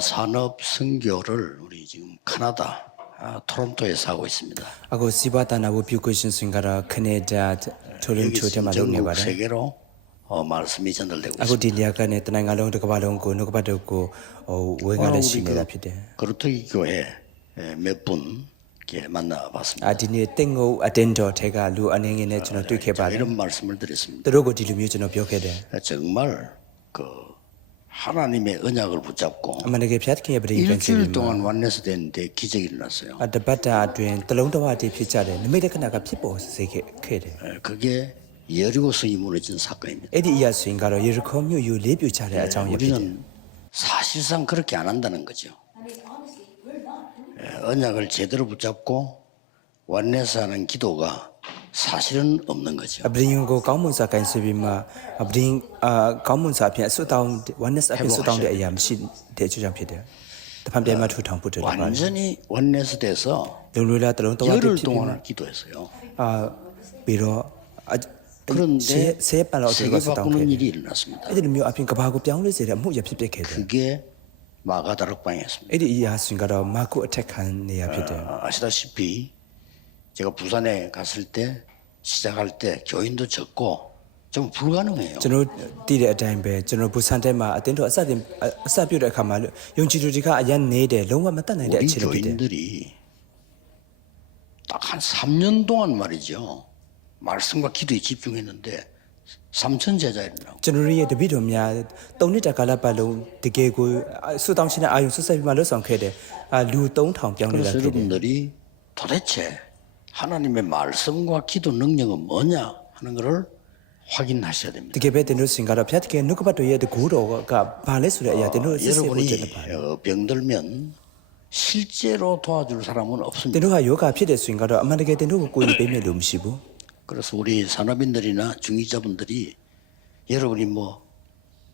산업 선교를 우리 지금 캐나다 토론토에서 하고 있습니다. Ako sibata na wo education swingara Canada Toronto 여기 te ma long ne 전국 ba de. 세계로 말씀이 전달되고 Ako 있습니다. dilia ka ne tanai nga long de ka ba long ko no ka ba de ko we ga le shi ne da phit de. 그루터기 교회 몇 분 만나봤습니다. A di ne tengo attendo the ka lu ane nge ne chno twit khe ba de. 이런 말씀을 드렸습니다. Tro ko di lu myo chno pyo khe de. 정말 그 하나님의 언약을 붙잡고 Amane ke phyat khin ye bri ben se 일주일 bi. 동안 완내서 됐는데 기적이 일어났어요. A de bat ta atwin talong tawa ti phit cha de. Nime de khana ka phit po se khe de. 그게 여리고성이 무너진 사건입니다. Edi iya swingara Jericho myo yu le pyu cha de a chang ye phit de. 우리는 사실상 그렇게 안 한다는 거죠. 언약을 제대로 붙잡고 완내서 하는 기도가 사실은 없는 거죠. A bring ko kaung mun sa kain se bi ma a bring kaung mun sa phit su taung oneness a phit su taung de ayam shi de chu chang phit de. Ta pham pya ma thu thang put de ba. 완전히 완내서 돼서 Long lu la talong tawa ti 열흘 phit 동안을 기도했어요. 아 비로 그런데 세 발로 세계 들어가서 바꾸는 땅 일이 일어났습니다. 애들 묘 앞인 가바고 뿅을 세려 무야 핍백해 돼. 그게 마가다락방이었습니다. 애들 이야 순가로 마코 어택한 내야 피데. 아시다시피 제가 부산에 갔을 때 시작할 때 교인도 적고 좀 불가능해요. ကျွန်တော်တည်တဲ့အတိုင်းပဲကျွန်တော်ဘူဆန်တဲမှာအတင်းတော့အစပြုတ်တဲ့အခါမှာယုံကြည်သူတွေကအရန်နေတယ်လုံးဝမတတ်နိုင်တဲ့ 우리 အခြေအနေဖြစ်တယ် 교인들이 딱 한 3년 동안 말이죠. 말씀과 기도에 집중했는데 3천 제자 일어나고 ကျွန်တော်ရဲ့တပည့်တော်များ3နှစ်တာကာလပတ်လုံးတကယ်ကိုဆူတောင်းရှင်တဲ့အာယုံဆက်ဆက်ပြီးမှလှုပ်ဆောင်ခဲ့တယ်လူ3000ပြောင်းလဲလာ 그래서 ခဲ့တယ် 여러분들이 도대체 하나님의 말씀과 기도 능력은 뭐냐 하는 것을 확인하셔야 တ 됩니다. ကယ်ပဲတင်တို့စင်ကတော့ဖျက်တကယ်နှုတ်ကပတ်တော်ရဲ့တကူတော်ကဘာလဲဆိုတဲ့အရာတင်တို့စစ်စစ်ဖို့တင်ပါ 여러분이 병들면 실제로 도와줄 사람은 တင် 없습니다. တို့ဟာယောဂဖြစ်တဲ့ဆိုရင်ကတော့အမှန်တကယ်တင်တို့ကိုကိုယ်ကြီးပေးမယ်လို့မရှိဘူး 그래서 우리 산업인들이나 중위자분들이 여러분이 뭐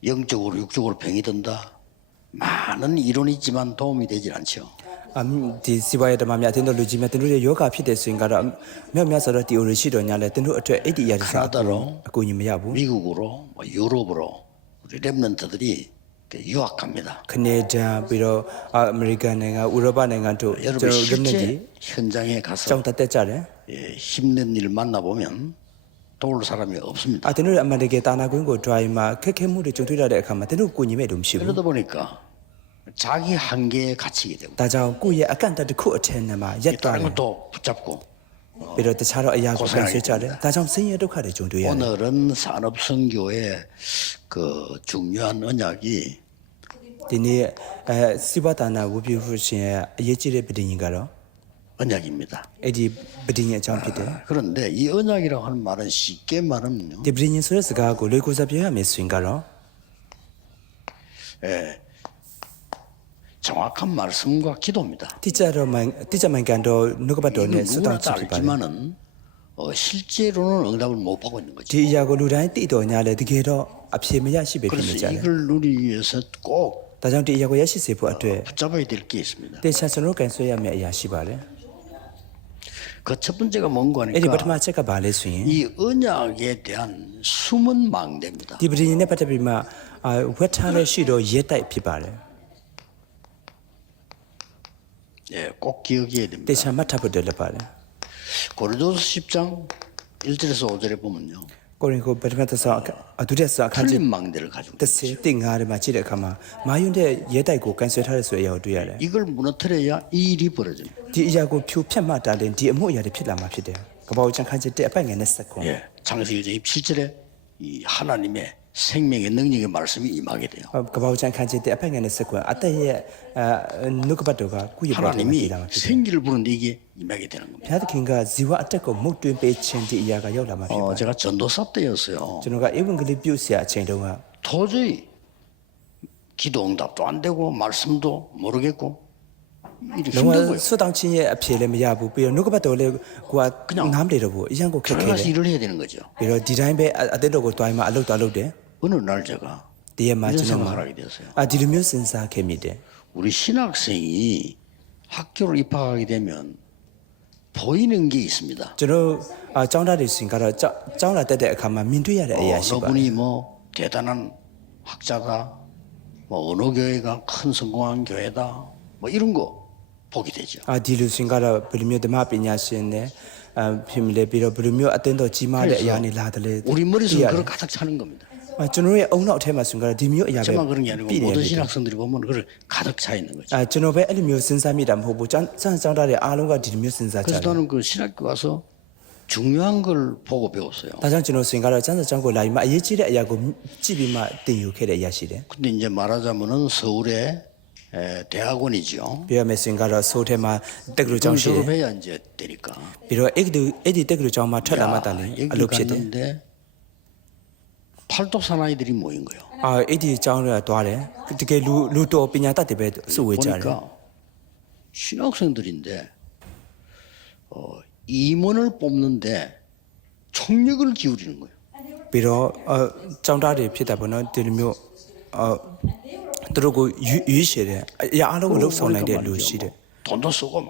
영적으로 육적으로 병이 든다 많은 이론이 있지만 도움이 되질 않죠. ဒီစီပွားရေးတမများတင်တို့လူကြီးများတင်တို့ရဲ့ယောဂဖြစ်တဲ့ဆိုရင်ကတော့မြောက်များဆိုတော့ theory ရှိတော့ညာလဲတင်တို့အတွက်အဲ့ဒီအရာတွေစားအကူအညီမရဘူး 미국으로 뭐 유럽으로 우리 랩런트들이 유학합니다. ကနေဒါပြီးတော့အမေရိကန်နိုင်ငံဥရောပနိုင်ငံတို့ 여러분 ကျွန်တော်ဂမနတီ 실제 현장에 ကျောင်း 가서 တက်ကြတယ် 힘든 일 만나보면 도울 사람이 없습니다. တင်တို့ရဲ့အမှန်တကယ်တာနာကွင်းကို drive မှာခက်ခဲမှုတွေကြုံတွေ့ရတဲ့အခါမှာတင်တို့ကိုညီမဲ့လို့မရှိဘူး 그러다 보니까 자기 한계에 갇히게 되고 ဒါကြောင့်ကိုယ့်ရဲ့အကန့်အသတ်တစ်ခုအထက်နဲ့မှာရက်သွား 다른 တယ် 것도 붙잡고 ပြီးတော့တခြားတော့အရာကိုကန်ဆွေးကြတယ်ဒါကြောင့်ဆင်းရဲဒုက္ခတွေကြုံတွေ့ရတယ် 오늘은 산업 선교의 그 중요한 언약이 ဒီနေ့စီဘတာနာဝပြဖို့ရှင်ရဲ့အရေးကြီးတဲ့ပဋိညာဉ်ကတော့ 언약입니다. အဲ့ဒီပဋိညာဉ်အကြောင်းဖြစ်တယ် 그런데 이 언약이라고 하는 말은 쉽게 말하면요. ဒီပဋိညာဉ်ဆိုတဲ့စကားကိုလေကိုစားပြရမယ်ဆိုရင်ကတော့ 정확한 말씀과 기도입니다. တိကျမှန်ကန်တော့နှုတ်ကပတ်တော်နဲ့ဆွတောင်း 누구나 ချဖြစ်ပါတယ် 알지만은 실제로는 응답을 못 받고 있는 거죠. ဒီအရာကိုလူတိုင်းသိတော်ညာလဲတကယ်တော့အဖြေမရရှိပဲဖြစ်နေ 그래서 ကြတယ် 이걸 누리기 위해서 꼭 ဒါကြောင့်ဒီအရာကိုရရှိစေဖို့အတွက် 붙잡아야 될 게 있습니다. တေချာကျွန်တော်ကန်ဆွေးရမယ့်အရာရှိပါတယ် 그 첫 번째가 뭔가 အဲ့ဒီပထမ 하니까 ချက်ကဘာလဲဆိုရင် 이 언약에 대한 숨은 망대입니다. ဒီပဋိညာဉ်နဲ့ပတ်သက်ပြီးမှဝက်ထားလဲရှိတော့ရဲတိုက်ဖြစ်ပါတယ် 예, 꼭 기억해야 됩니다. တေချာမှတ်ထားဖို့တက်လက်ပါတယ် 고린도서 10장 1절에서 5절에 보면요. ကိုရင်ကိုပထမသက်ဆောင်ဒုတိယဆောင်အခန်းကြီး 틀린 망대를 가지고 30တင်9ထဲမှာကြည့်တဲ့အခါမှာမာယွန်းတဲ့ရဲတိုက်ကိုကန်ဆွဲထားတဲ့ဆိုတဲ့အရာကိုတွေ့ရတယ် 이걸 무너뜨려야 이 일이 벌어집니다. ဒီအရာကိုဖြိုဖျက်မှတာရင်ဒီအမှုအရာတွေဖြစ်လာမှာဖြစ်တယ်ကပောက်ချန်ခန်းချက်တဲ့အပိုင်ငယ်နဲ့စက္ကွန် 예, 창세기 27절에 이 하나님의 생명의 능력의 말씀이 임하게 돼요. ကပောက်ချန်ခန်းချက်တဲ့အပိုင်ငယ်နဲ့စက္ကွန်အသက်ရဲ့နှုတ်ကပတ်တော်ကကုရပေါ်မှာ 하나님이 တည်လာမှာဖြစ်တယ် 생기를 부르는데 이게 임하게 되는 겁니다. ဘုရားသခင်ကဇီဝအတက်ကိုမုတ်တွင်းပေးခြင်းဒီအရာကရောက်လာမှာဖြစ်ပါတယ် 제가 전도사 때였어요. ကျွန်တော်ကဧဝံဂေလိပြုဆရာအချိန်တုန်းက 도저히 기도 응답도 안 되고 말씀도 모르겠고 일이 လုံးဝ 힘들고요. ဆွတောင်းခြင်းရဲ့အဖြေလည်းမရဘူးပြီးတော့နှုတ်ကပတ်တော်လည်းကိုကနားမလည်တော့ဘူးအရင်ကိုခက်ခဲ 들어가서 တယ် 일을 해야 되는 거죠. ပြီးတော့ဒီတိုင်းပဲအသက်တော်ကိုတွိုင်းမှာအလုပ်တော်လုပ်တယ် 어느 날 제가 တရက်မှာ 이런 ကျွန်တော် 생각을 하게 되었어요. ဒီလိုမျိုးစဉ်းစားခဲ့မိတယ် 우리 신학생이 학교를 입학하게 되면 보이는 게 있습니다. ကျွန်တော်ကျောင်းသားတွေစင်ကတော့ကျောင်းလာတက်တဲ့အခါမှာမြင်တွေ့ရတဲ့အရာရှိပါတယ် 너분이 뭐 대단한 학자다, 뭐 어느 교회가 큰 성공한 교회다 뭐 이런 거 보게 되죠. ဒီလူစင်ကတော့ဘယ်လိုမျိုးဓမ္မပညာရှင်နဲ့ဖြစ်မလဲပြီးတော့ဘယ်လိုမျိုးအသင်းတော်ကြီးမားတဲ့အရာတွေလာတယ်လေ 우리 머릿속에 그걸 가득 차는 겁니다. ကျွန်တော်ရဲ့အုံနောက်ထဲမှာဆိုရင်ကတော့ဒီမျိုးအရာပဲ 저만 그런 게 아니고 ပြည့်နေ 모든 တယ် 신학생들이 보면 그걸 가득 차 있는 거죠. ကျွန်တော်ပဲအဲ့လိုမျိုးစဉ်းစားမိတာမဟုတ်ဘူးစံကြောင်းတဲ့အားလုံးကဒီလိုမျိုးစဉ်းစားကြတ 그래서 ယ် 나는 그 신학교 가서 중요한 걸 보고 배웠어요. ဒါကြောင့်ကျွန်တော်စင်ကတော့စံကြောင်းကိုလာပြီးမှအရေးကြီးတဲ့အရာကိုကြည့်ပြီးမှသင်ယူခဲ့တဲ့အရာရှိတယ် 근데 이제 말하자면은 서울의 대학원이죠. ပြောရမယ်စင်ကတော့ဆိုးထဲမှာတက္ကသိုလ်ကျော 좀 င်းရှိတယ် 졸업해야 이제 되니까. ပြီးတော့အဲ့ဒီတက္ကသိုလ်ကျောင်းမှာထွက်လာမှတာလေအ 여기 လုပ်ဖြစ်တယ် 갔는데 팔도 사나이들이 모인 거예요. အဲ့ဒီကျောင်းတွေကတွားတယ်တကယ်လူတော်ပညာတတ်တွေပဲစုဝေးကြတယ် 보니까 신학생들인데 임원을 뽑는데 총력을 기울이는 거예요. ပြီးတော့ကျောင်းသားတွေဖြစ်တာပေါ့နော်ဒီလိုမျိုးသူတို့ကိုရွေးချယ်တယ်အရာအလုံးကိုလှုပ်ဆောင်နိုင်တဲ့လူရှိတယ် 돈도 쓰고 막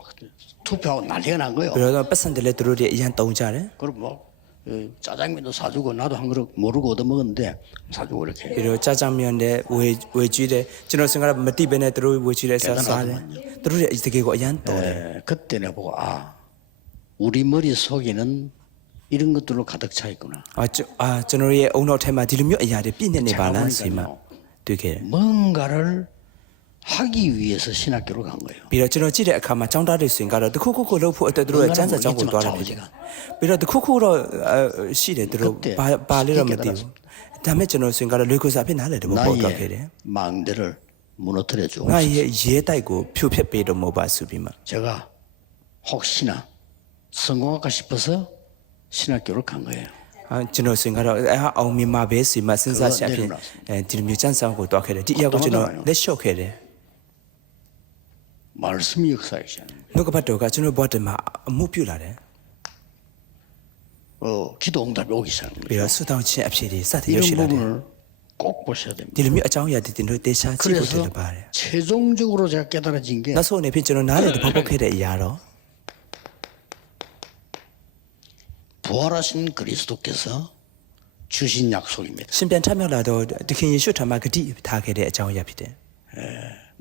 투표하고 난리가 난 거예요. ပြီးတော့ပတ်စံတယ်လည်းသူတို့တွေအရင်တုံးကြတယ် 그럼 뭐 짜장면도 사주고 나도 한 그릇 모르고 얻어 먹었는데 사주고 이렇게 ပြီးတော့ကြာကြာမြန်တဲ့ဝေကျွေးတယ်ကျွန်တော်စင်ကတော့မတိပဲနဲ့သူတို့ဝေကျွေးတယ်စားတယ်သူတို့တွေတကယ်ကိုအရင်တော်တယ် 그때 내가 보고 우리 머릿 속에는 이런 것들로 가득 차 있구나. ကျွန်တော်ရဲ့အုံနောက်ထဲမှာဒီလိုမျိုးအရာတွေပြည့်နေနေပါလားဆိုမှတွေ့ခဲ့တယ် 뭔가를 하기 위해서 신학교로 간 거예요. ပြီးတော့ကျွန်တော်ကြည့်တဲ့အခါမှာចောင်းသားတွေဆိုရင်ကတော့တခုခုကိုလှုပ်ဖို့အတွက်သူတို့ရဲ့စံကြောင်းကိုတွားတယ်ပြီးတော့တခုခုတော့ရှိတယ်သူတို့ဘာလဲတော့မသိဘူးဒါမဲ့ကျွန်တော်ဆိုရင်ကတော့လွေကိုစားဖြစ်နားလေတဘောပေါက်တော့ခဲ့တယ် 망대를 무너뜨려 주고 ငါရဲ့ရဲတိုက်ကိုဖြိုဖျက်ပေးတော့မဟုတ်ပါဆိုပြီးမှ 제가 혹시나 성공할까 싶어서 신학교를 간 거예요. ကျွန်တော်ဆိုရင်ကတော့အောင်မြင်မှာပဲဆိုမှစဉ်းစားချက်ဖြစ်ဒီလိုမျိုးစံဆောင်ကိုတွားခဲ့တယ်ဒီအရာကိုကျွန်တော်လက်လျှော့ခဲ့တယ် 말씀이 역사하시는 거예요. နှုတ်ကပတ်တော်ကကျွန်တော်ဘဝတည်းမှာအမှုပြုလာတယ် 기도 응답이 오기 시작합니다. ပြီးတော့ဆုတောင်းခြင်းအဖြစ်တွေစတင်ရ 이런 ရှိလာတယ် 부분을 꼭 보셔야 됩니다. ဒီလိုမျိုးအကြောင်းအရာတွေတင်တို့တေချာကြည့်ဖို့တ 그래서 ယ်ပါတယ် 최종적으로 제가 깨달아진 게 နောက်ဆုံးအနေဖြင့်ကျွန်တော်နားလည်တဘောပေါက်ခဲ့တဲ့အရာတော့ 부활하신 그리스도께서 주신 약속입니다. ရှင်ပြန်ထမြောက်လာတော့သခင်ယေရှုထံမှာဂတိထားခဲ့တဲ့အကြောင်းအရာဖြစ်တယ်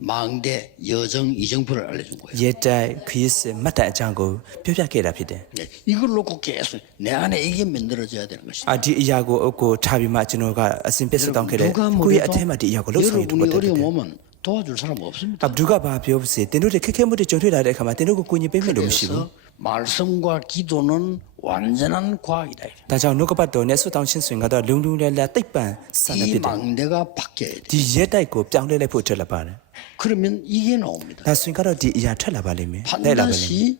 망대 여정 이정표를 알려준 거예요. ရဲတိုက်ခရစ်စမတ်တန်အကြောင်းကိုပြောပြခဲ့တာဖြစ်တယ် 네, 이걸 놓고 계속 내 안에 이게 만들어져야 되는 것이다. ဒီအရာကိုထားပြီးမှကျွန်တော်ကအစဉ်ပြတ်တောင်းခဲ့တယ်ကိုယ့်ရဲ့အထက်မှာဒီအရာကိုလှုပ်ဆောင်ရတဲ့ 여러분이 ပတ်သက်တယ် 어려움 오면 도와줄 사람 없습니다. ဘဒုကဘာပြောပါစေတင်တို့ခက်ခဲမှုတွေကြုံတွေ့လာတဲ့အခါမှာတင်တို့ကိုကိုကြီးပေးမယ်လို့မရှိဘူး 그래서 말씀과 기도는 완전한 과학이다. ဒါကြောင့်နှုတ်ကပတ်တော်နဲ့ဆုတောင်းခြင်းဆိုရင်ကတော့လုံလုံလည်လည်တိတ်ပံဆန္ဒ 이 ဖြစ်တယ် 망대가 바뀌어야 돼. ဒီရဲတိုက်ကိုပြောင်းလဲလိုက်ဖို့ထွက်လာပါတယ် 그러면 이게 나옵니다. ဒါဆိုရင်ကတော့ဒီအရာထွက်လာပါလိမ့်မယ်လိုက်လာပါလိမ့်မယ် 반드시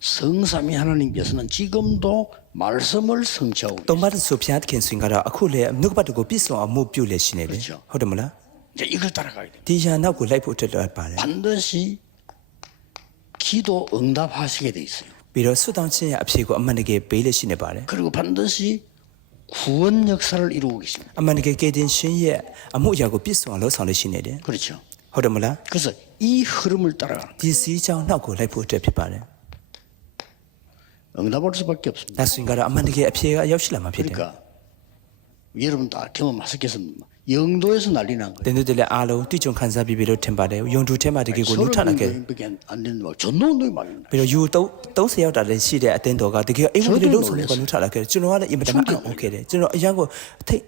성삼위 하나님께서는 지금도 말씀을 성취하고 တုံးပါဆိုဖျားသခင်ဆိုရင်ကတော့အခုလေနှုတ်ကပတ်တော်ကိုပြည့်စုံအောင်မှုပြုလေရှိနေတယ်ဟုတ်တယ်မလား 이제 이걸 따라가야 됩니다. ဒီအရာနောက်ကိုလိုက်ဖို့ထွက်လာပါတယ် 반드시 기도 응답하시게 돼 있어요. ပြီးတော့ဆုတောင်းခြင်းရဲ့အဖြေကိုအမှန်တကယ်ပေးလေရှိနေပါတယ် 그리고 반드시 구원 역사를 이루고 계십니다. အမှန်တကယ်ကယ်တင်ရှင်ရဲ့အမှုအရာကိုပြည့်စုံအောင်လုပ်ဆောင်လေရှိနေတယ် 그렇죠. ဟုတ်တယ်မလား 그래서 이 흐름을 따라가는 ဒီစီးကြောင်းနောက်ကိုလိုက်ဖို့အတွက်ဖြစ်ပါတယ် 응답할 수밖에 없습니다. ဒါဆိုရင်ကတော့အမှန်တကယ်အဖြေကရောက်ရှိလာမှာဖြစ်တယ် 그러니까 여러분 다 경험하셨겠습니다. 영도에서 난리 난 거예요. တင်တို့လည်းအားလုံးတိကျုံခံစားပြီးပြီလို့ထင်ပါတယ်ယုံတူထဲမှာတကယ်ကိုလူထလာခဲ့ 30명밖에 안 되는데 막 전도운동이 막 일어나요. ပြီးတော့ယူ30ရောက်တာလည်းရှိတဲ့အတင်းတော်ကတကယ်အိမ်ဝင်လေးလုံးဆောင်ကိုလူထလာခဲ့ကျွန်တော်ကလည်းအင်မတန်အော်ခဲ့တယ်ကျွန်တော်အရန်ကိုထိတ်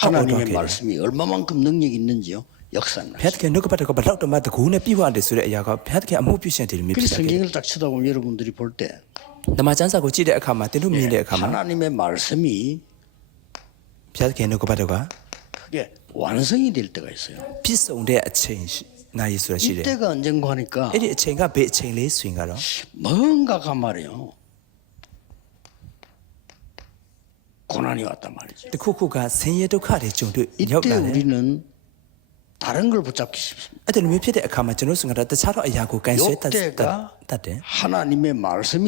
하나님의 말씀이 얼마만큼 능력이 있는지요. 역사나. ဖျက်ခင်နှုတ်ကပတ်တော်ကဘလောက်တော့မှတကူနဲ့ပြည့်ဝတယ်ဆိုတဲ့အရာကဖျက်ခင်အမှုပြုရှင်တယ်မြည်ဖြစ် 그래서 တယ် 성경을 딱 쳐다보면 여러분들이 볼 때 ဓမ္မကျမ်းစာကိုကြည့်တဲ့အခါမှာတင်တို့မြင်တဲ့အခါမှာ 하나님의 말씀이 ဖျက်ခင်နှုတ်ကပတ်တော်က 그게 완성이 될 때가 있어요. ပြည့်စုံတဲ့အချိန်နိုင်ဆိုတာရှိတယ် 이때가 언젠가 하니까 အဲ့ဒီအချိန်ကဘယ်အချိန်လေးဆိုရင်ကတော့ 뭔가가 말이에요. 고난이 왔단 말이죠. တခုခုကဆင်းရဲဒုက္ခတွေကြုံတွေ့ရောက် 이때 လာတယ် 우리는 다른 걸 붙잡기 쉽습니다. အဲ့ဒီလိုမျိုးဖြစ်တဲ့အခါမှာကျွန်တော်ဆိုရင်တော့တခြားတော့အရာကိုကန်ဆွဲတတ် 요때가 တယ် 하나님의 말씀이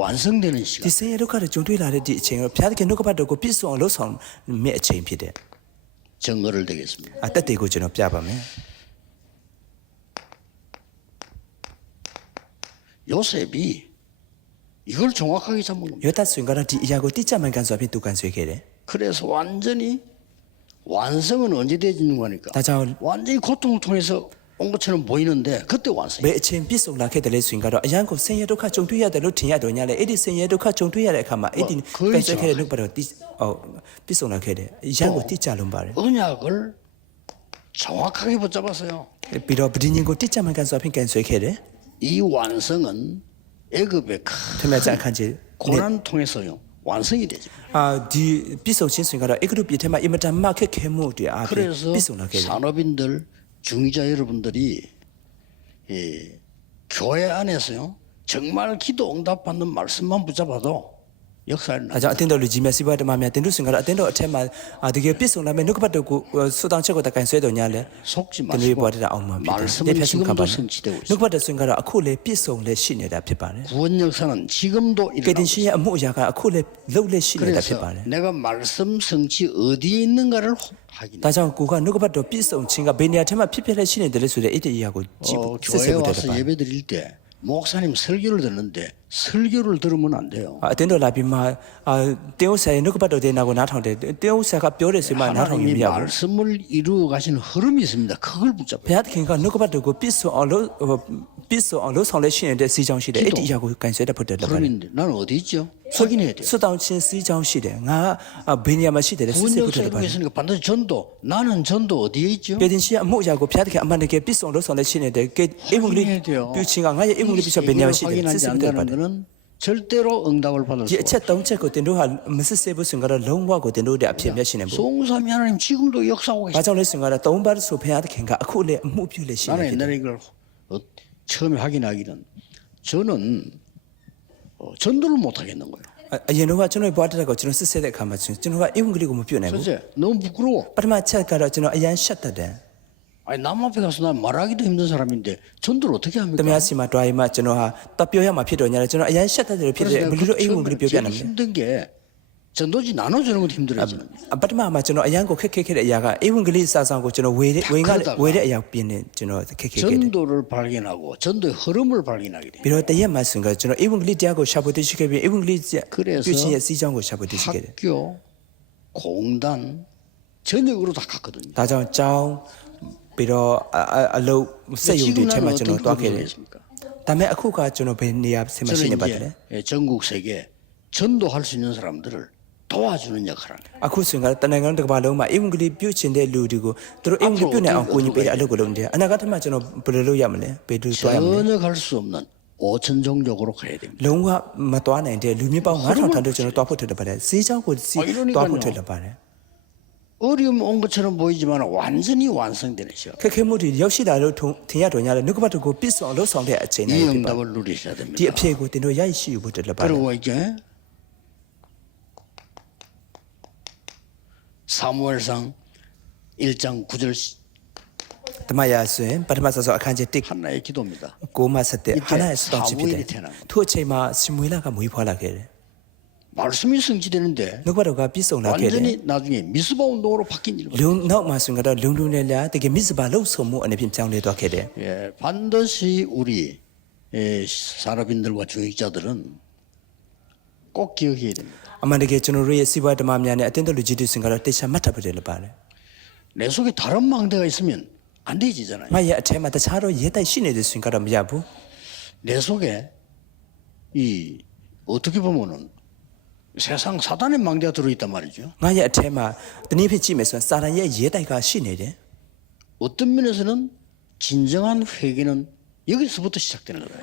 완성되는 ဒီ 시간. ဆင်းရဲဒုက္ခတွေကြုံတွေ့လာတဲ့ဒီအချိန်ကိုဖျားခင်နှုတ်ကပတ်တော်ကိုပြည့်စုံအောင်လုပ်ဆောင်မဲ့အချိန်ဖြစ်တယ် 증거를 드리겠습니다. အသက်တွေကိုကျွန်တော်ပြပါမယ် 요셉이 이걸 정확하게 잡은 겁니다. ယောသဆွင်ကတော့ဒီအရာကိုတိကျမှန်ကန်စွာဖြင့်သူကန်ဆွဲခဲ့တယ် 그래서 완전히 완성은 언제 되는 거니까 ဒါကြောင့် 완전히 고통을 통해서 온 것처럼 보이는데 그때 완성이 ဘယ်အချိန်ပြည့်စုံလာခဲ့တယ်လဲဆိုရင်ကတော့အရန်ကိုဆင်းရဲဒုက္ခကြုံတွေ့ရတယ်လို့ထင်ရတော့ညာလေအဲ့ဒီဆင်းရဲဒုက္ခကြုံတွေ့ရတဲ့အခါမှာအဲ့ဒီကန်ဆွဲခဲ့တဲ့နှုတ်ပတ်တော်ပြည့်စုံလာခဲ့တယ်အရန်ကိုတိကျလုံးပါတယ် 언약을 정확하게 붙잡았어요. ပြီးတော့ဗဒင်းရင်ကိုတိကျမှန်ကန်စွာဖြင့်ကန်ဆွဲခဲ့တယ် 이 완성은 애굽의 큰 ထမကြအခန်းကြီး 고난 통해서요 완성이 되죠. ဒီပြည့်စုံခြင်းဆိုရင်ကတော့ဧကရုပြည်ထဲမှာအင်မတန်မှခက်ခဲမှုတွေအားဖြင့် 그래서 ပြည့်စုံလာခဲ့တယ် 산업인들 중위자 여러분들이 이 교회 안에서요 정말 기도 응답받는 말씀만 붙잡아도 역사를 အဲကြောင့်အတင်းတော်လူကြီးများစီးပွားတမများတင်တို့ဆိုရင်ကတော့အတင်းတော်အထက်မှာတကယ်ပြည့်စုံလာမယ့်နှုတ်ကပတ်တော်ကိုဆူတောင်းချက်ကိုတကန်ဆွဲတော်ညာလေ 속지 တင်တို့ 마시고 ပေါ်တဲ့အောင်မှာဖြစ်တယ် 말씀은 ဒီဖက်ဆုံးခံပါ 지금도 နှု 성취되고 တ် 있어요. ကပတ်တော်ဆိုရင်ကတော့အခုလေပြည့်စုံလေရှိနေတာဖြစ်ပါတယ် 구원 역사는 지금도 ကယ်တင် 일어나고 ရှင်ရဲ့အမှုအရာကအခုလေလှုပ်လေရှိနေတာဖြစ် 그래서 ပါတယ် 내가 말씀 성취 어디에 있는가를 확인해. ဒါကြောင့်ကိုကနှုတ်ကပတ်တော်ပြည့်စုံခြင်းကဘယ်နေရာထဲမှာဖြစ်ဖြစ်လဲရှိနေတယ်လဲဆိုတဲ့အဲ့ဒီအရာကိုကြည့်ဖို့စစ်စစ် 교회 ဖို့တ 와서 ယ်ပါ 예배 드릴 때 목사님 설교를 듣는데 설교를 들으면 안 돼요. အတင်းတော်လာပြီးမှတင်းဥဆရာရဲ့နှုတ်ကပတ်တော်တဲ့နာကိုနားထောင်တယ်တင်းဥဆရာကပြောတယ်ဆိုမှနားထောင်ယူမ 하나님이 ရဘူး 말씀을 이루어 가시는 흐름이 있습니다. 그걸 ဘု 붙잡아요. ရားသခင်ကနှုတ်ကပတ်တော်ကိုပြည့်စုံအောင်လို့ပြည့်စုံအောင်လို့ဆောင်လက်ရှိနေတဲ့စီကြောင်းရှိတယ်အဲ့ဒီအရာကိုကန်ဆွဲတတ်ဖို့တယ်လည်းပါတယ် 흐름인데 나는 어디 있죠? 확인해야 돼요. ဆွတောင်းခြင်းစီကြောင်းရှိတယ်ငါဘယ်နေရာမှာရှိတယ်လဲစစ် 구원 စစ်ဖို့ 역사 တယ်လည်း 이루고 ပါတယ် 있으니까 반드시 전도. 나는 전도 어디에 있죠? ကယ်တင်ရှင်အမှုအရာကိုဘုရားသခင်အမှန်တကယ်ပြည့်စုံလို့ဆောင်လက်ရှိနေတဲ့ကဲအေဝံဂေလိပြုခြင်းကငါရဲ့အေဝံဂေလိပြုချက်ဘယ်နေရာမှာရှိတယ်စစ် 확인하지 စစ်ဖို့တယ်ပါတ 않는다는 ယ် 거는 절대로 응답을 받을 ဒီ 수 အချက် 없어요. ၃ချက်ကိုတင်တို့ဟာမစစ်စစ်ဖို့ဆိုရင်ကတော့လုံးဝကိုတင်တို့တဲ့အဖြစ်မျက်ရှိနေဘူး 송삼이 하나님 지금도 역사하고 ဘာ 계십니다. ကြောင့်လဲဆိုရင်ကတော့သုံးပါးဆိုဘုရားသခင်ကအခုလေအမှုပြုလေရှိနေ 나는 ဖြစ်တယ် 옛날에 이걸 처음에 확인하기는 저는 전도를 못 하겠는 거예요. အရင်တော့ကျွန်တော်ဘွားတက်ကိုကျွန်တော်စစ်စစ်တဲ့အခါမှာကျွန်တော်ကအေဝံဂေလိကိုမပြုတ်နိုင်ဘူး 그래서 너무 부끄러워. ပထမချက်ကတော့ကျွန်တော်အရန်ရှက်တတ်တယ် 아니 남 앞에 가서 난 말하기도 힘든 사람인데 전도를 어떻게 တ 합니까? မယားစီမှာတွားရင်မှကျွန်တော်ဟာတပ်ပြောရမှာဖြစ်တော့ညာလေကျွန်တော်အရန်ရှက်တတ်တယ်ဖြစ်တယ်ဘယ်လိုလုပ်အေဝံဂေလိပြောပြ 제일 နိုင်မလဲ 힘든 게 전도지 나눠주는 것도 힘들어지는 거예요. ပထမမှာကျွန်တော်အရန်ကိုခက်ခဲခဲ့တဲ့အရာကအေဝံဂေလိစာဆောင်ကိုကျွန်တော်ဝေတဲ့အရာပြင်းနေကျွန်တော်ခက်ခဲခဲ့တယ် 전도를 발견하고 전도의 흐름을 발견하게 돼요. ပြီးတော့တရက်မှဆိုရင်ကျွန်တော်အေဝံဂေလိတရားကိုရှာဖွေသိရှိခဲ့ပြီးအေဝံဂေလိ 그래서 ပြုခြင်းရဲ့စီးကြောင်းကိုရှာဖွေသိရှိခဲ့တယ် 학교, 공단, 전역으로 다 갔거든요. ဒါကြောင့်ကျောင်းပြီးတော့အလုပ်စက်ရုံတွေ 지금 ထဲမှာ 나는 ကျွန်တော် 어떤 တွားခဲ့ 기도를 တယ် 했습니까? ဒါပေမဲ့အခုကကျွန်တော်ဘယ်နေရာဆင်မရှိ 저는 နေပါတယ်လဲ 이제 전국 세계 전도할 수 있는 사람들을 도와주는 역할을 합니다. အခုဆိုရင်ကတနိုင်ငံတစ်ကမ္ဘာလုံးမှာအေဝံဂေလိပြုခြင်းတဲ့လူတွေကိုသူတို့အေဝံဂေလိပြုနိုင်အောင်ကိုကြီးပေးတဲ့အလုပ်ကိုလုပ်နေတယ်အနာဂတ်မှာကျွန်တော်ဘယ်လိုလုပ်ရမလဲဘယ်လိုတွားရမလဲ 전혀 갈 수 없는 5천 종족으로 가야 됩니다. လုံးဝမတွားနိုင်တဲ့လူမျိုးပေါင်း9000ထက်ကျွန်တော်တွားဖို့ထက်တယ်ပါတယ်ဈေးเจ้าကိုစီတွားဖို့ထက်တယ်ပါတယ် 어려움 온 것처럼 보이지만 완전히 완성되는 시간. ခက်ခဲမှုတွေရောက်ရှိလာလို့ထင်ရတော့ညာလေနှုတ်ကပတ်တော်ကိုပြည့်စုံလို့ဆောင်တဲ့အချိန် 이 တိုင်းဖြစ်ပါ 응답을 누리셔야 ဒီ 됩니다. အဖြစ်ကိုတင်တို့ရရှိဖို့တက်လက်ပါတယ် 그리고 이제 사무엘상 1장 9절 တမယာဆိုရင်ပထမဆောအခန်းကြီး1 한나의 기도입니다. ကိုမဆက်တဲ့ဟာနာရဲ့စတောင်းချဖြစ်တယ်ထို့အချိန်မှာစမွေလကမွေးဖွားလာခဲ့တယ် 말씀이 성취되는데 နှုတ်ကပတ်တော်ကပြည့်စုံလာခဲ့တယ် 완전히 나중에 미스바 운동으로 바뀐 일. လုံနောက်မှာဆိုရင်ကတော့လုံလုံနဲ့လာတကယ်မစ္စဘာလို့ဆုံမှုအနေဖြင့်ပြောင်းလဲသွားခဲ့တယ် 예, 반드시 우리 산업인들과 중직자들은 꼭 기억해야 됩니다. အမှန်တကယ်ကျွန်တော်တို့ရဲ့စီးပွားဓမ္မများနဲ့အတင်းတော်လူကြီးတွေဆိုရင်ကတော့တေချာမှတ်ထားပါတယ်လို့ပါတယ် 내 속에 다른 망대가 있으면 안 되지잖아요. ငါရဲ့အထက်မှာတခြားတော့ရဲတိုက်ရှိနေတဲ့ဆိုရင်ကတော့မရဘူး 내 속에 이 어떻게 보면은 세상 사단의 망대가 들어있단 말이죠. ငါရဲ့အထက်မှာတနည်းဖြစ်ကြည့်မယ်ဆိုရင်စာတန်ရဲ့ရဲတိုက်ကရှိနေတယ် 어떤 면에서는 진정한 회개는 여기서부터 시작되는 거다.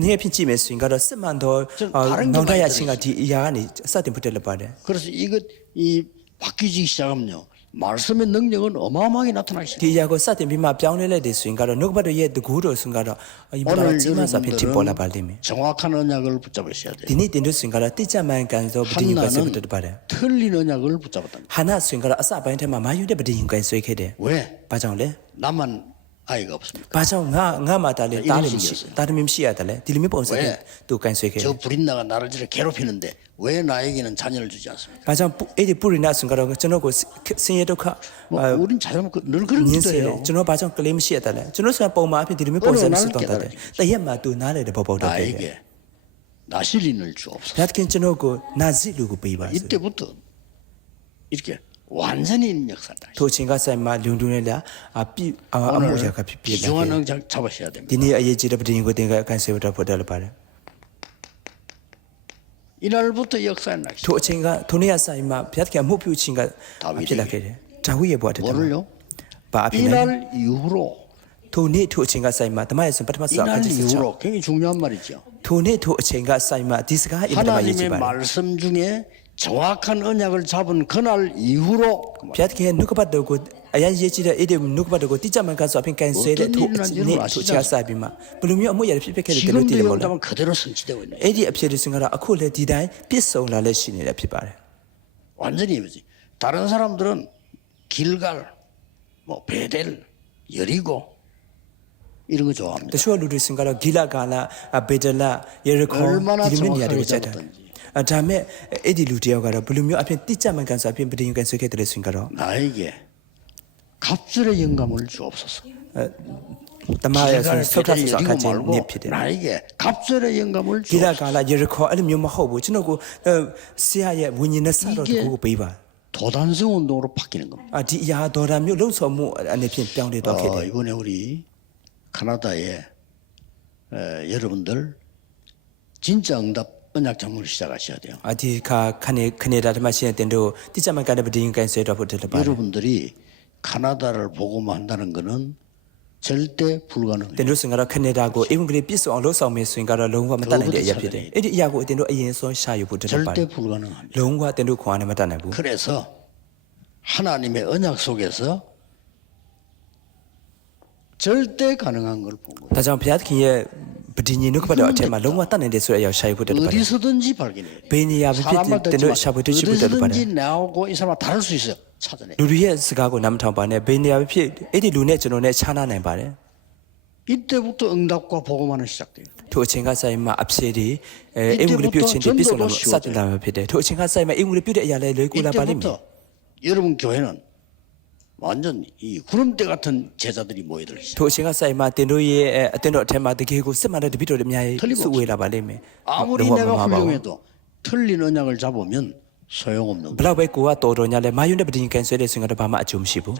နည်းဖြစ်ကြည့်မယ်ဆိုရင်ကတော့စစ်မှန်သောနောက်ထပ်ရချင်းကဒီအရာကနေစတင်ဖြစ်တယ်လို့ပါတယ် 그래서 이 바뀌기 시작하면요. 말씀의 능력은 어마어마하게 나타나기 시작해요. ဒီအရာကိုစတင်ပြီးမှပြောင်းလဲလိုက်တယ်ဆိုရင်ကတော့နှုတ်ကပတ်တော်ရဲ့တကူတော်ဆိုရင်ကတော့အရင်က 오늘 ကြီးမားစွာဖြင့်ဖြစ်ပေါ်လာပါလိမ့်မယ် 정확한 언약을 붙잡으셔야 돼요. ဒီနေ့တင်တို့ဆိုရင်ကတော့တိကျမှန်ကန်သောပဋိညာဉ်ကိုဆက်ဖြစ်တယ်ပါတယ် 틀린 언약을 붙잡았답니다. ဟာနာဆိုရင်ကတော့အစပိုင်းထဲမှာမာယူတဲ့ပဋိညာဉ်ကိုဆွဲခဲ့တယ် 왜? ဘာကြောင့်လဲ 나만 아이가 없습니까? ဘာကြောင့်ငါမှတားလေတားတယ်မရှိတားတယ်မရှိရတယ်လေဒီလိုမျိုးပုံစံနဲ့သူကန်ဆွဲခဲ့တယ် 저 불인나가 나를 저렇게 괴롭히는데 왜 나에게는 자녀를 주지 않습니까? ဘာကြောင့်အဲ့ဒီပုရိနာဆိုရင်ကတော့ကျွန်တော်ကိုဆင်းရဲဒုက္ခ 뭐 우린 자녀 늘 그런 ညင်းစေတယ် 기도해요. ကျွန်တော်ဘာကြောင့်ကလေးမရှိရတယ်လဲကျွန်တော်ဆိုပုံမှန်အဖြစ်ဒီလိုမျိုးပုံစံမျိုးစစ်တော့တယ်တရက်မှသူနားလေတဲ့ပေါ်ပေါက်တော့ခဲ့တယ် 나에게 나실인을 주옵소서. ဘုရားသခင်ကျွန်တော်ကိုနာဇစ်လူကိုပေးပါစေ 이때부터 이렇게 완전히 있는 역사다. ထိုအချိန်ကဆိုင်မှာလုံတွင်းနဲ့အပြည့်အမှုရာကဖြစ်ပြလာ 귀중한 တယ် 응장 잡으셔야 됩니다. ဒီနေ့အရေးကြီးတဲ့ပဋိညာဉ်ကိုသင်ကအကန်ဆေဝတ်ဖို့တယ်ပါတယ် 이날부터 역사의 낚시. ထိုအချိန်ကထိုနေ့ကဆိုင်မှာဘုရားသခင်အမှုပြုခြင်းကဖြစ်လာခဲ့တယ်ဒါဝိရဲ့ဘဝတည်း 뭐를요? ဘာအဖြစ်လဲ 이날 이후로 ထိုနေ့ထိုအချိန်ကဆိုင်မှာဓမ္မရဲ့ပထမဆုံး 이날 အကျဉ်းချုပ် 이후로 굉장히 중요한 말이죠. ထိုနေ့ထိုအချိန်ကဆိုင်မှာဒီစကားအင်တာဗျူးရေးကြ 하나님의 ည့်ပါတယ် 말씀 중에 정확한 언약을 잡은 그날 이후로 ဘုရားသခင်နှုတ်ကပတ်တော်ကိုအရင်ရေးကြည့်တဲ့အဲ့ဒီနှုတ်ကပတ်တော်ကိုတိကျမှန်ကန်စွာဖြင့်ကန်ဆယ်တဲ့ထိုနေ့ထိုချာဆိုင်ပြီးမှဘယ်လိုမျိုးအမှုရဖြစ်ခဲ့တယ်လို့သိရ 지금도 မလား 영감은 그대로 성취되고 있는 거예요. အဲ့ဒီအဖြစ်တွေစင်ကတော့အခုလည်းဒီတိုင်းပြည့်စုံလာလဲရှိနေတာဖြစ်ပါတယ် 완전히 이거지. 다른 사람들은 길갈, 뭐 베델, 여리고 이런 거 တ 좋아합니다. ချို့လူတွေစင်ကတော့ဂီလာကာလာဘေဒလာယေရခေါ 얼마나 ဒီလိုမျိုးနေရာတွေ 정확하게 ကြက်တာ 잡았던지. ဒါမဲ့အဲ့ဒီလူတယောက်ကတော့ဘယ်လိုမျိုးအဖြစ်တိကျမှန်ကန်စွာဖြင့်ပဋိညာဉ်ကန်ဆယ်ခဲ့တယ်စင်ကတော့ 나에게 갑절의 영감을 주옵소서. တမန်ရဲ့ 길갈, ဆောက်ထ 베델, ဆောက်ခါ 여리고 ခြင်းနေ 말고 ဖြစ်တယ် 나에게 갑절의 영감을 ဂီလာ 주옵소서. ကာလာယေရခေါအဲ့လိုမျိုးမဟုတ်ဘူးကျွန်တော်ကိုဆရာရဲ့ဝိညာဉ်နဲ့စတော့တကူကိုပေးပါ 도단성 운동으로 바뀌는 겁니다. ဒီအရာတော်တာမျိုးလုံဆော်မှုအနေဖြင့်ပြောင်းလဲသွားခဲ့တယ် 이번에 우리 카나다의 여러분들 진짜 응답 언약 장문을 시작하셔야 돼요. ဒီခါခနေဒါတမရှိတဲ့တင်တို့တိကျမှန်ကန်တဲ့ပဋိညာဉ်ကန်ဆယ်တော့ဖို့တယ်ပါ 여러분들이 카나다를 보고만 한다는 거는 절대 불가능해요. တင်တို့စင်ကတော့ခနေဒါကိုအင်္ဂလိပ်ပြည့်စုံအောင်လှုပ်ဆောင်မယ်ဆိုရင်ကတော့လုံးဝမတတ်နိုင်တဲ့အရာဖြစ်တယ်အဲ့ဒီအရာကိုတင်တို့အရင်ဆုံးရှာယူဖို့တယ်ပါ 절대 불가능합니다. လုံးဝတင်တို့ခွန်အားနဲ့မတတ်နိုင်ဘူး 그래서 하나님의 언약 속에서 절대 가능한 걸 본 거예요. ဒါကြောင့်ဘုရားသခင်ရဲ့ပဋိညာဉ်နှုတ်ကပတ်တော်အထက်မှာလုံးဝတတ်နိုင်တယ်ဆိုတဲ့အရာရှာယူဖို့တယ်ပါ 어디서든지 발견해요. ဘယ်နေရာဖြစ်ဖြစ် 사람마다 တင်တို့ရှာဖို့တွေ့ရှိဖို့တယ်ပါ 어디서든지 나오고 이 사람 다를 수 있어요. 찾아내. လူတွေရဲ့စကားကိုနားမထောင်ပါနဲ့ဘယ်နေရာဖြစ်အဲ့ဒီလူနဲ့ကျွန်တော်နဲ့ခြားနားနိုင်ပါတယ် 이때부터 응답과 보고만은 시작돼요. ထိုအချိန်ကဆိုင်မှာအဖြစ်တွေအင်္ဂလိပ်ပြုတ်ချင်းတွေပြည့်စုံလို့စတင်လာမှာဖြစ်တယ်ထိုအချိန်ကဆိုင်မှာအင်္ဂလိပ်ပြုတ်တဲ့အရာလေးလွယ်ကူလာပါလိမ့်မယ် 이때부터 여러분 교회는 완전 이 구름대 같은 제자들이 모여들기 시작. ထိုအချိန်ကဆိုင်မှာတင်တို့ရဲ့အတင်းတော်အထက်မှာတကယ်ကိုစစ်မှန်တဲ့တပည့်တော်တွေအများကြီးစုဝေးလာပါလိမ့်မယ် 아무리 내가 훌륭해도 틀린 언약을 잡으면 소용없는 ဘလောက်ပဲကိုကတော်တော်ညာလဲမာယွန်းတဲ့ပဋိညာဉ်ကန်ဆွဲတဲ့ဆင်ကတော့ဘာမှအကျိုးမရှိဘူး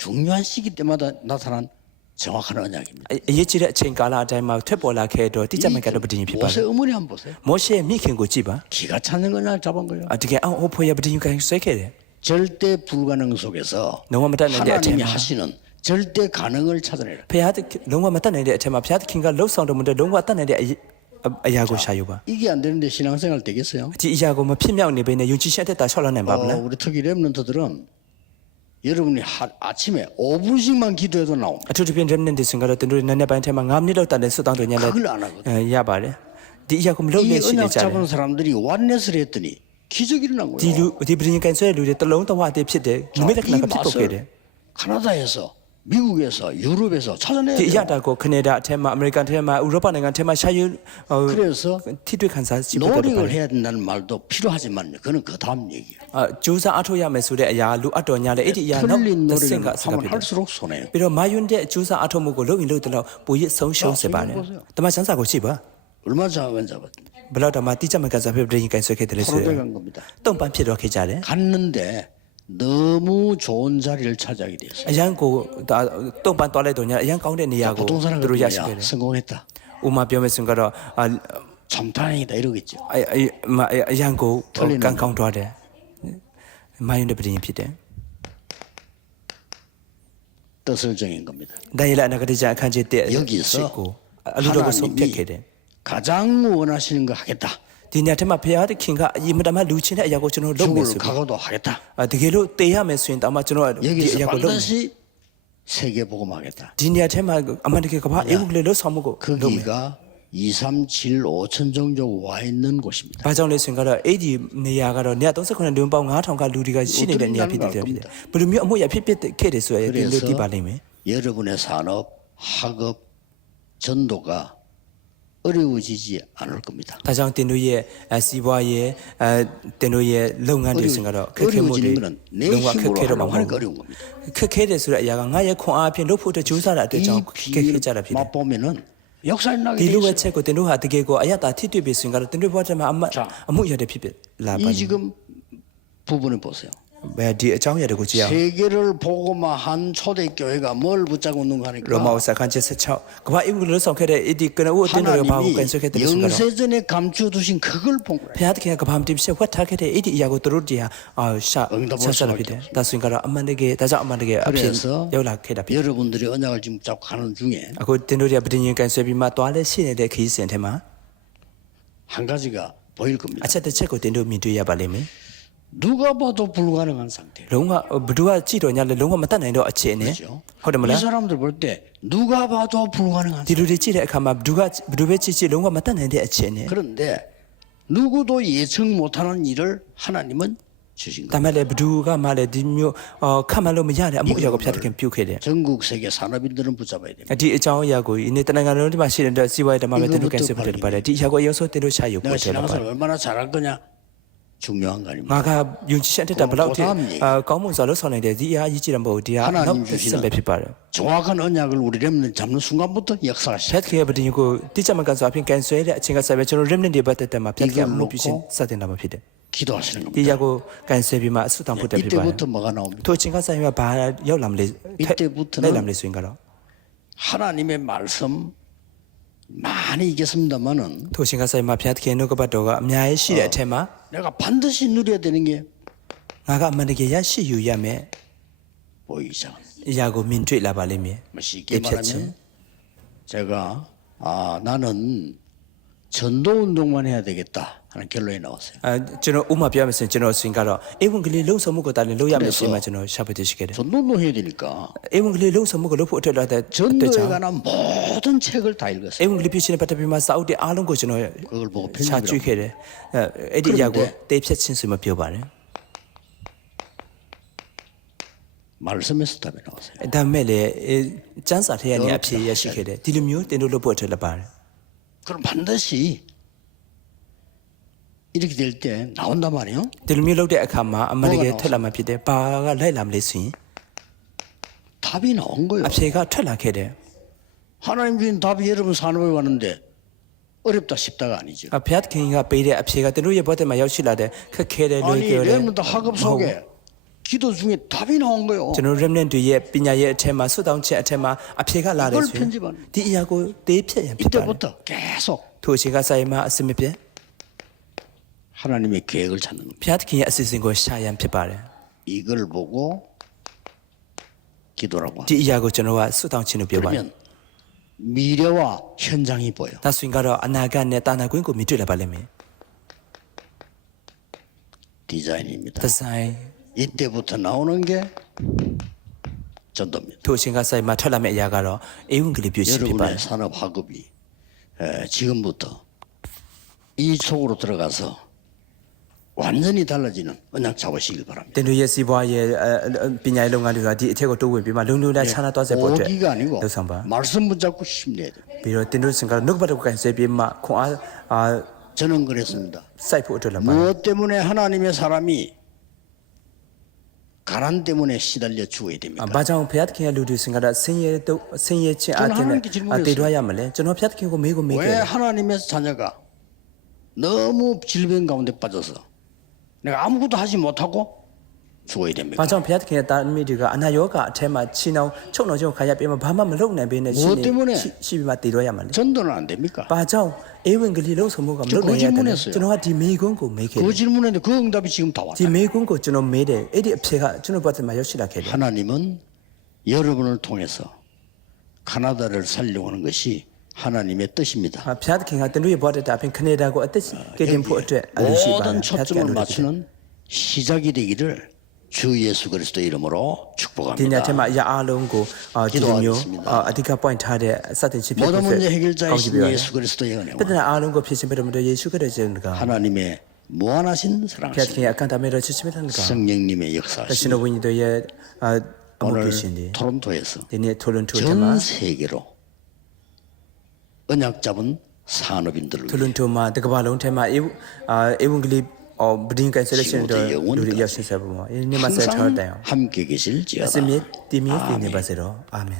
중요한 시기 때마다 나타난 정확한 언약입니다. အရေးကြီးတဲ့အချိန်ကာလအတိုင်းမှာထွက်ပေါ်လာခဲ့တော့တိကျမှန်ကတော့ပဋိညာဉ်ဖြစ်ပါ 모세 어머니 한번 보세요. မောရှေမိခင်ကိုကြည့်ပါ 기가 차는 언약을 잡은 거예요. တကယ်အောင်ဟိုဖွေရပဋိညာဉ်ကန်ဆွဲခဲ့တယ် 절대 불가능 속에서 너무 못하는 데 하나님이 아침에. 하시는 절대 가능을 찾아내라. ဖခင်လုံးဝမတတ်နိုင်တဲ့အထက်မှာဖခင်ကလှုပ်ဆောင်တော်မူတဲ့လုံးဝတတ်နိုင်တဲ့အရာကိုရှာယူပါ 이게 안 되는데 신앙생활 되겠어요? ဒီအရာကိုမဖြစ်မြောက်နေဘဲနဲ့ယုံကြည်ချက်တက်တာဆောက်လာနိုင်ပါမလား 우리 특히 렘넌트들은 여러분이 아침에 5분씩만 기도해도 나옵니다. အထူးသဖြင့် remnant တွေစင်ကတော့တင်တို့နည်းနည်းပိုင်းထဲမှာ9မိနစ်လောက်တန်တဲ့ဆွတ်တောင်းတော်ညာလဲ 그걸 안 하거든. ရပါတယ်ဒီအရာကိုမလုပ် 이 နေရှိနေ 언약 ကြတယ် 잡은 사람들이 완넷을 했더니 기적이 일어난 ဒီ 거예요. လူဒီပဋိညာဉ်ကန်ဆွဲတဲ့လူတွေတလုံးတဝအသေးဖြစ်တယ်နိမိတ်လက္ခဏာကဖြစ်ပေါ်ခဲ့တယ် 카나다에서 미국에서 유럽에서 찾아내야 ဒီအရာ 돼요. တာကိုကနေဒါအထက်မှာအမေရိကန်အထက်မှာဥရောပနိုင်ငံအထက်မှာရှာယူ 그래서 ထိတွေ့ခံစားကြည့်ဖို့တော်ပါ 노력을 해야 된다는 말도 필요하지만 그는 그 다음 얘기예요. ကြိုးစားအထောက်ရမယ်ဆိုတဲ့အရာလူအတော်ညာလဲအဲ့ဒီအရာနောက် 틀린 တစ်ဆင့် 노력을 ကစကား 하면 ဖြစ်တယ် 할수록 손해요. ပြီးတော့မာယွန်းတဲ့ကြိုးစားအထောက်မှုကိုလုပ်ရင်လုပ်တယ်လို့ပိုရဆုံးရှုံးစေပါတယ်တမန်ဆန်းစာကိုရှိပါ 얼마 작은 잡았는데 ဘယ်တော့မှတိကျမှကစားဖြစ်တဲ့ရင်ကန်ဆွဲခဲ့တယ်လို့ဆိုရ 서로 간 겁니다. တုံပန်းဖြစ်တော့ခဲ့ကြတယ် 갔는데 너무 좋은 자리를 차지하게 됐어요. အရန်ကိုတုံပန်းသွားလိုက်တော့ညာအရန်ကောင်းတဲ့နေရာကို 보통 사람 သူတို့ရရှိ 같으면 ခဲ့ 야, တယ် 성공했다. ဥမာပြောမယ်ဆိုတော့ 참 다행이다 이러겠죠. အရန်ကိုကန်ကောင်းသွားတယ်မာယွန်းတဲ့ပြည်ရင်ဖြစ်တယ် 뜻을 정한 겁니다. ဒါရလအနာဂတ်ကြအခန်းကြီးတဲ့ 여기서 ကိုအလူတော်ကိုဆုံးဖြတ်ခဲ့တယ် 가장 원하시는 거 하겠다. ဒီညထဲမှာဖခင်ခင်ကအရင်မတမလူချင်းတဲ့အရာကိုကျွန်တော်လုပ်မယ် 죽을 ဆိုပြီး 각오도 하겠다. တကယ်လို့တေးရမယ်ဆိုရင်တောင်မှကျွန်တော်ဒီအ 여기서 ရာကိုလုပ်မယ် 반드시 세계 복음하겠다. ဒီညထဲမှာအမှန်တကယ်ကဘာအေးဘူးလေလို့ဆောင်မှုကိုလုပ်မယ် 거기가 2, 3, 7, 5천 정도 와 있는 곳입니다. ဘာကြောင့်လဲဆိုရင်ကတော့အဲ့ဒီနေရာကတော့139လူပေါင်း9000ကလူတွေကရှိနေတဲ့နေရာဖြစ်တယ်ဖြစ်တယ်ဘယ်လိုမျိုးအမှုရဖြစ်ခဲ့တယ်ဆိုရင်ဒီလိုသိပါလိမ့်မယ် 여러분의 산업, 학업, 전도가 어려워지지 않을 겁니다. ဒါကြောင့်တင်တို့ရဲ့စီးပွားရဲ့တင်တို့ရဲ့လုပ်ငန်းတွေဆိုရင်ကတော့ခက်ခဲမှုတွေ 어려워지는 거는 내 လုံးဝခက် 힘으로 ခဲတော့မှာမ 하려고 ဟုတ် 하니까 ဘူး 어려운 겁니다. ခက်ခဲတယ်ဆိုတဲ့အရာကငါရဲ့ခွန်အားဖြင့်လုပ်ဖို့အတွက်ကြိုးစားတာအတွက်ကြောင့်ခက်ခဲကြတာဖြစ်တယ် 맛보면은 역사에 나게 디 돼 루의 있어요. 책고 된 루하 되게고 아야다 티티비 순간에 된 루버자마 자, 아무 여대 피비 라바 이 지금 부분을 보세요. 왜디 장여되고 지야 세계를 보고만 한 초대 교회가 뭘 붙잡고 있는 거 하니까 로마우사 간제스 차 그와 이분을 성케데 이디 그나 우 덴로 바고 하나님이 간서케데 순간 영세전에 감추어두신 그걸 본 거예요. 페아드케 그 밤 딥세 화타케데 이디 이야고 또르디야 아샤 응답할 수밖에 샤샤라비데 다순가라 암만데게 다자 암만데게 앞에 그래서 여라케다 비 여러분들이 언약을 지금 잡고 가는 중에 아고 덴로리아 비딘 간서비마 또알레 시네데 키센테마 한 가지가 보일 겁니다. 아차데 체고 덴로 미두야 발레미 누가 봐도 불가능한 상태. 롱아 부두아 지로냐레 롱아 마타나이도 아치네 그렇죠. 이 호르몰라 사람들 볼 때 누가 봐도 불가능한 상태. 디루리 지레 카마 부두베 지지 롱아 마타나이데 아치네 그런데 누구도 예측 못하는 일을 하나님은 주신 거예요. 다말레 부두가 말레 디묘 카말로 미야레 아무 야고 피아드케 퓨케데 전국 세계 산업인들은 붙잡아야 됩니다. 디 이자오 야고 이네 따나가로 마시는데 시와이다 마메 데누 캔세 부터 바레 디 야고 여소 데누 샤요 내가 부터 신앙생활 얼마나 잘할 거냐 중요한 거 아닙니까? 마가 윤치한테 다 블라우티 거문서로 선에데 디야 이지람 보디야 하나님 너 주시는 선배 피바르 정확한 언약을 우리 렘는 잡는 순간부터 역사가 시작. 펫케 버디고 디자만 간서 앞인 캔서에 친가 사베 저로 렘는디 바테다 마 펫케 이걸 아무 비신 놓고 사데나 마 피데 기도하시는 겁니다. 디 야고 캔서비마 수당 부터 피바르 이때부터 뭐가 나옵니까? 또 친가 사이마 바 여람레 이때부터는 내람레 수인가로 하나님의 말씀 많이 이겼습니다만은 또 친가 사이마 펫케 누가 바도가 냐의 시레 테마 내가 반드시 누려야 되는 게 나가 암만에게 야시 유야메 보이지 않습니다. 야고 민트이 라발레미 뭐 쉽게 말하면 제가 나는 전도 운동만 해야 되겠다 하는 결론이 나왔어요. 아 저는 우마 비하면서 저는 순가로 에븐글리 롱서 먹고 다른 로야메 시마 저는 샤베드시게데 전도 운동 해야 되니까 에븐글리 롱서 먹고 로프 어떨라데 전도에 관한 모든 책을 다 읽었어요. 에븐글리 피시네 바타비마 사우디 알롱고 저는 그걸 보고 편집을 하고. 샤주케데 에디 야고 데입세 친수마 비어바네 말씀에서 답이 나왔어요. 다음에레 잔사테야니 앞시 야시케데 딜뮤 데노로 보틀라발 그럼 반드시 이렇게 될 때 나온단 말이에요. 딜뮤 로데 아카마 암마르게 털라마 피데 바가 라이람레스 답이 나온 거예요. 앞세가 털라케데 하나님 주신 답이 여러분 산업에 왔는데 어렵다 쉽다가 아니죠. 아 베앗킹이가 베이레 앞세가 데노예 버데마 여실라데 크케데 아니 로이케레 렘넌트 학업 속에 기도 중에 답이 나온 거예요. 저는 렘넨트의 빈야의 테마 수다운체 테마 앞세가 이걸 라레스 편집하는 디야고 데피야 피바 이때부터 계속 도시가 사이마 아스미페 하나님의 계획을 찾는 겁니다. 베앗킹이 아시신고 샤얀 피바레 이걸 보고 기도라고 합니다. 디야고 저노와 수다운치노 비바 그러면 미래와 현장이 보여. 다스윙가로 아나가네 따나고인고 미트라발레미 디자인입니다. 다사이 이때부터 나오는 게 전도입니다. 도시가 사이마 털라메 야가로 에운글리 뷰시 피바 여러분의 산업 학업이 지금부터 이 속으로 들어가서 완전히 달라지는 언약 잡으시길 바랍니다. 데누예 시바의 빈야의 롱가리가 디 테고 도웨 비마 롱루라 차나 떠세 보트 오기가 아니고 도상바 말씀 붙잡고 힘내야 돼요. 비로 데누 생각 누구바도 간세 비마 콩아 저는 그랬습니다. 사이프 오토라 무엇 때문에 하나님의 사람이 가난 때문에 시달려 죽어야 됩니까? 바장 페앗킹의 루디 생각다 생예 치 저는 아테네 하나님께 질문했어요. 아테도야말레 저는 페앗킹고 메고 왜 메게 하나님의 자녀가 너무 질병 가운데 빠져서 내가 아무것도 하지 못하고 죽어야 됩니까? 바장 페앗킹의 딸미디가 아나요가 테마 치나우 총노죠 가야 빼면 밤만 먹네 베네 무엇 때문에? 시비마 띠로야말레 전도는 안 됩니까? 바장 에웬글리로 소모가 저 그 질문했어요. 저는 디 메gon고 메게 그 질문인데 그 응답이 지금 다 왔다. 디 메gon고 저는 메데 에디 앞세가 저는 바트마 여시라케 하나님은 여러분을 통해서 가나다를 살려고 하는 것이 하나님의 뜻입니다. 페앗킹 하던 루이 버데 앞에 크네다고 어때시 게딘포 어때 알루시바 모든 초점을 맞추는 시작이 되기를 주 예수 그리스도 이름으로 축복합니다. 디냐 테마 야 알롱고 디뇨 기도하겠습니다. 아디카 포인트 하데 사든 치피 모든 문제 해결자이신 예수 그리스도의 은혜와 때나 알롱고 피신베르므로 예수 그리스도가 하나님의 무한하신 사랑하신 페앗킹 약간 담에로 치치메다는가 성령님의 역사하신 신호분이도의 오늘 아무피신디 토론토에서 디니 토론토 전 테마 세계로 언약 잡은 산업인들을 위해 토론토마 데가발롱 테마 에웅글리 브링 캔셀레이션도 지금부터 영원까지 우리 여신 사부모 이니마세 항상 저다요 함께 계실지어다. 스미 디미 디니바세로 아멘